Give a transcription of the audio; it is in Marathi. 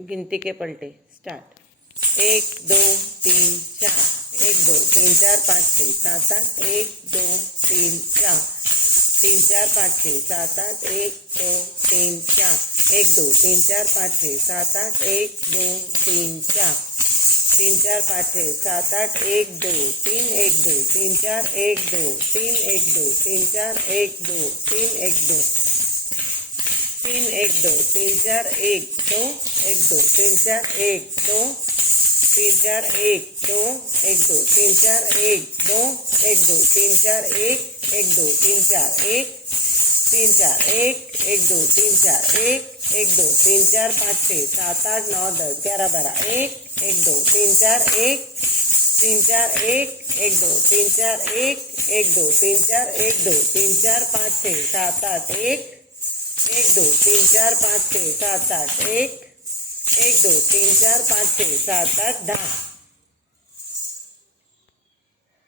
गिनती के पलटे स्टार्ट। 1 2 3 4, 1 2 3 4 5 6 7 8, 1 2 3 4, 3 4 5 6 7 8, 1 2 3 4, 1 2 3 4 5 6 7 8, 1 2 3 4, 3 4 5 6 7 8, 1 2 3 1 2 3 4 1 2 3 1 2 3 4 1 2 3 1 2 3 1 2 3 4 1 2 1 2 3 4 1 2 3 4 1 2 1 2 3 4 1 2 1 2 3 4 1 1 2 3 4 1 3 4 1 1 2 3 4 1 1 2 3 4 5 6 7 8 9 10 11 12 1 1 2 3 4 1 3 4 1 1 2 3 4 1 1 2 3 4 1 2 3 4 5 6 7 8 1 1 2 3 4 5 6 7 8 1 1 2 3 4 5 6 7 8 10